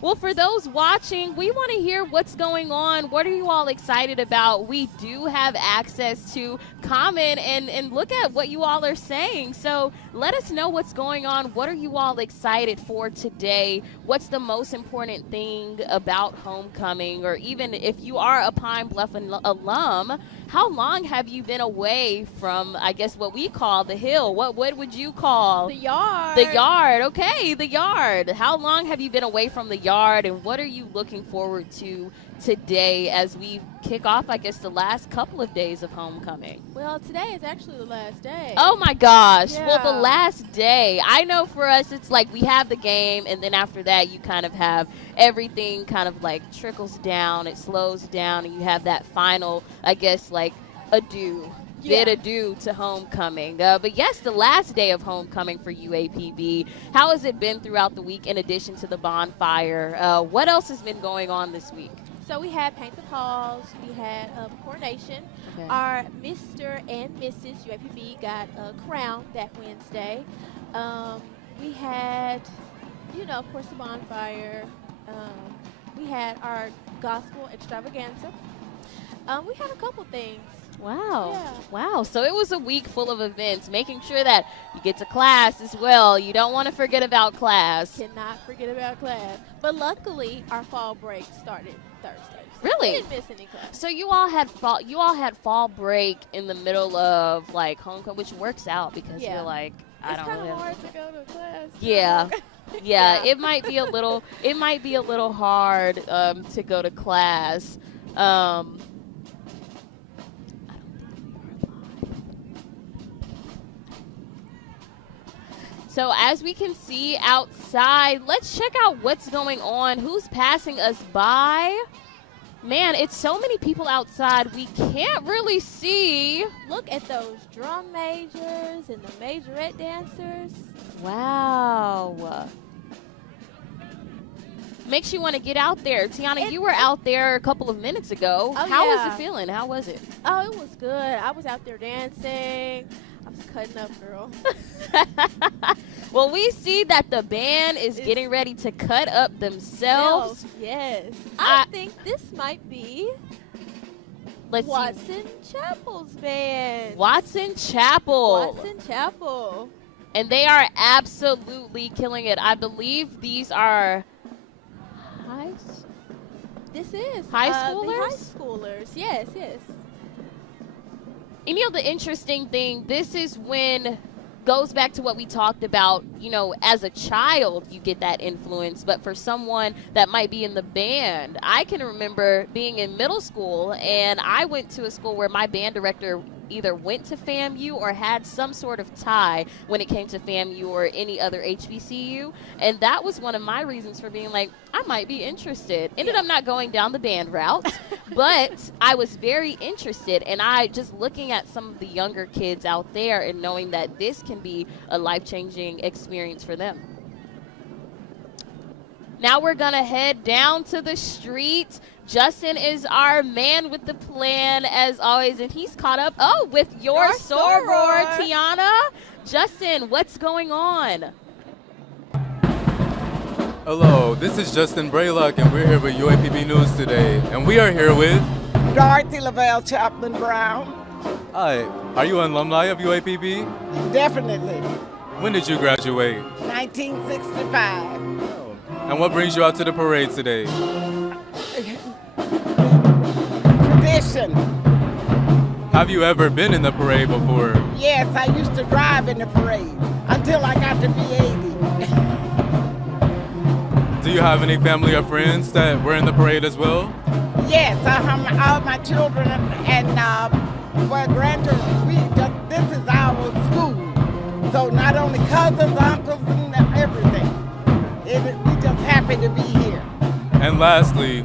Well, for those watching, we want to hear what's going on. What are you all excited about? We do have access to comment and look at what you all are saying. So let us know what's going on. What are you all excited for today? What's the most important thing about homecoming? Or even if you are a Pine Bluff alum, how long have you been away from, I guess, what we call the hill? What would you call? The yard. The yard. Okay, the yard. How long have you been away from the yard, and what are you looking forward to today as we kick off, I guess, the last couple of days of homecoming? Well, today is actually the last day. Oh, my gosh. Yeah. Well, the last day. I know for us, it's like we have the game, and then after that, you kind of have everything kind of like trickles down. It slows down, and you have that final, I guess, like adieu. Bid adieu to homecoming. But yes, the last day of homecoming for UAPB. How has it been throughout the week in addition to the bonfire? What else has been going on this week? So we had Paint the Halls, we had coronation. Okay. Our Mr. and Mrs. UAPB got a crown that Wednesday. We had, of course, the bonfire. We had our gospel extravaganza. We had a couple things. Wow. Yeah. Wow. So it was a week full of events, making sure that you get to class as well. You don't want to forget about class. Cannot forget about class. But luckily, our fall break started Thursday. So Really? We didn't miss any class. So you all had fall break in the middle of like homecoming, which works out because you're like, I don't really It's kind of hard to go to class. Yeah. Yeah, it might be a little hard to go to class. So as we can see outside, let's check out what's going on. Who's passing us by? Man, it's so many people outside. We can't really see. Look at those drum majors and the majorette dancers. Wow. Makes you want to get out there. Tiana, you were out there a couple of minutes ago. Oh, How was yeah. it feeling? How was it? Oh, it was good. I was out there dancing. I was cutting up, girl. Well, we see that the band is getting ready to cut up themselves. Yes. I think this might be Let's see. Watson Chapel's band. Watson Chapel. Watson Chapel. And they are absolutely killing it. I believe these are This is high the schoolers? high schoolers. Yes. And the interesting thing, this is when goes back to what we talked about, as a child, you get that influence. But for someone that might be in the band, I can remember being in middle school, and I went to a school where my band director either went to FAMU or had some sort of tie when it came to FAMU or any other HBCU. And that was one of my reasons for being like, I might be interested. Ended up not going down the band route, but I was very interested. And I just looking at some of the younger kids out there and knowing that this can be a life-changing experience for them. Now we're going to head down to the street. Justin is our man with the plan, as always, and he's caught up, with your soror, Tiana. Justin, what's going on? Hello, this is Justin Braylock, and we're here with UAPB News today. And we are here with Dorothy Lavelle Chapman Brown. Hi, are you an alumni of UAPB? Definitely. When did you graduate? 1965. And what brings you out to the parade today? Tradition. Have you ever been in the parade before? Yes, I used to drive in the parade until I got to be 80. Do you have any family or friends that were in the parade as well? Yes, all my children and grandchildren. This is our school. So not only cousins, uncles, and everything. We just happy to be here. And lastly,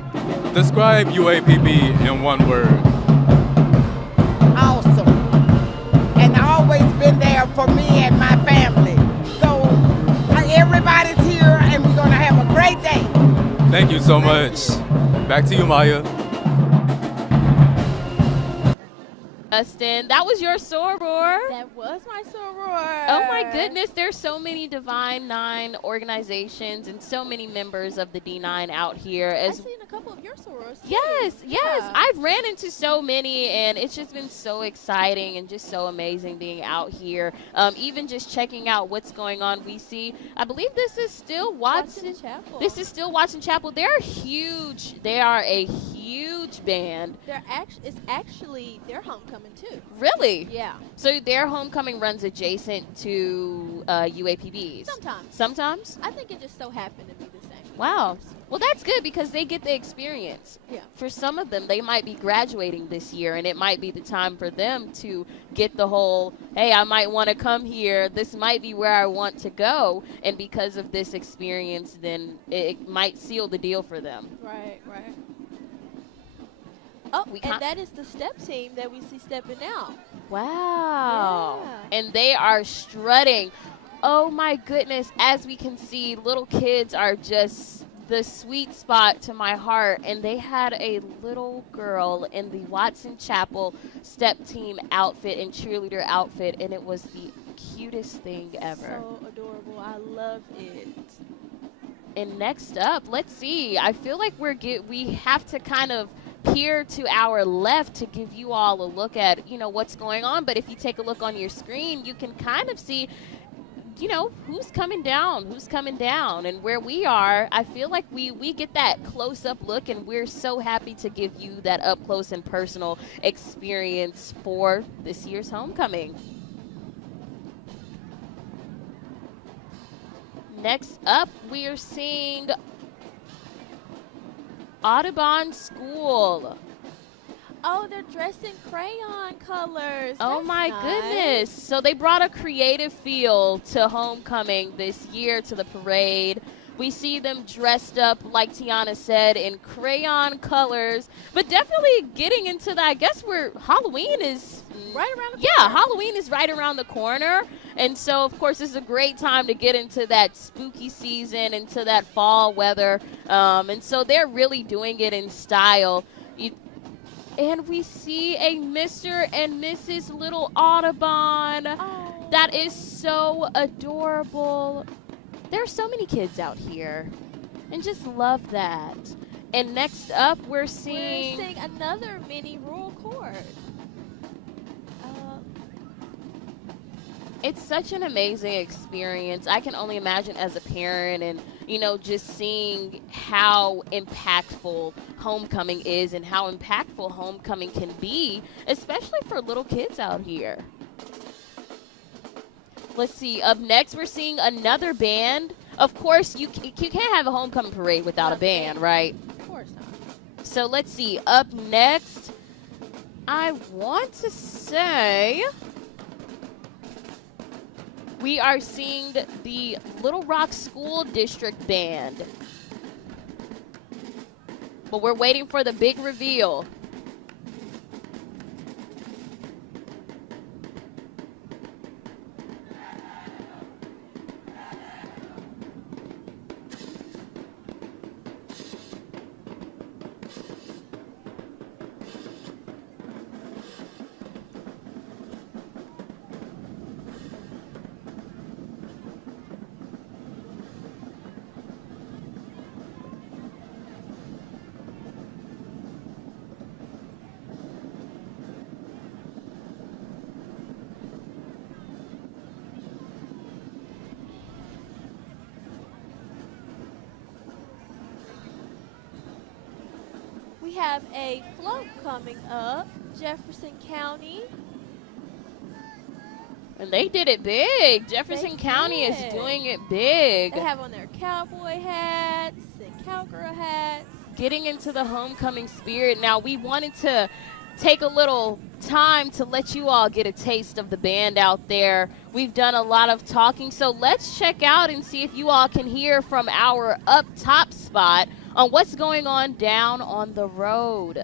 describe UAPB in one word. Awesome. And always been there for me and my family. So everybody's here and we're going to have a great day. Thank you so much. Back to you, Maya. Justin, that was your soror. That was my soror. Oh my goodness, there's so many Divine Nine organizations and so many members of the D9 out here. I've seen a couple of your sorors too. Yes, Yeah. I've ran into so many, and it's just been so exciting and just so amazing being out here. Even just checking out what's going on. We see, I believe this is still Watson Chapel. This is still Watson Chapel. They're huge. They are a huge band. It's actually their homecoming too. Really? Yeah. So their homecoming runs adjacent to UAPB's. Sometimes? I think it just so happened to be the same. Wow. Well, that's good because they get the experience. Yeah. For some of them, they might be graduating this year, and it might be the time for them to get the whole, hey, I might want to come here. This might be where I want to go. And because of this experience, then it might seal the deal for them. Right. Oh, We and that is the step team that we see stepping out. Wow. Yeah. And they are strutting. Oh, my goodness. As we can see, little kids are just the sweet spot to my heart. And they had a little girl in the Watson Chapel step team outfit and cheerleader outfit, and it was the cutest thing ever. So adorable. I love it. And next up, let's see. I feel like we have to kind of peer to our left to give you all a look at, what's going on. But if you take a look on your screen, you can kind of see, who's coming down. And where we are, I feel like we get that close-up look, and we're so happy to give you that up-close and personal experience for this year's homecoming. Next up, we are seeing Audubon School. Oh, they're dressed in crayon colors. Oh That's my nice. goodness. So they brought a creative feel to homecoming this year, to the parade. We see them dressed up, like Tiana said, in crayon colors, but definitely getting into that. I guess Halloween is Right around the Yeah, corner. Halloween is right around the corner. And so, of course, this is a great time to get into that spooky season, into that fall weather. And so they're really doing it in style. And we see a Mr. and Mrs. Little Audubon. Oh. That is so adorable. There are so many kids out here. And just love that. And next up, we're seeing another mini rural court. It's such an amazing experience. I can only imagine as a parent and, just seeing how impactful homecoming is and how impactful homecoming can be, especially for little kids out here. Let's see. Up next, we're seeing another band. Of course, you can't have a homecoming parade without a band, right? Of course not. So let's see. Up next, I want to say we are seeing the Little Rock School District Band. But we're waiting for the big reveal. We have a float coming up, Jefferson County. And they did it big. Jefferson They County did. is doing it big. They have on their cowboy hats and cowgirl hats. Getting into the homecoming spirit. Now, we wanted to take a little time to let you all get a taste of the band out there. We've done a lot of talking, so let's check out and see if you all can hear from our up top spot on what's going on down on the road.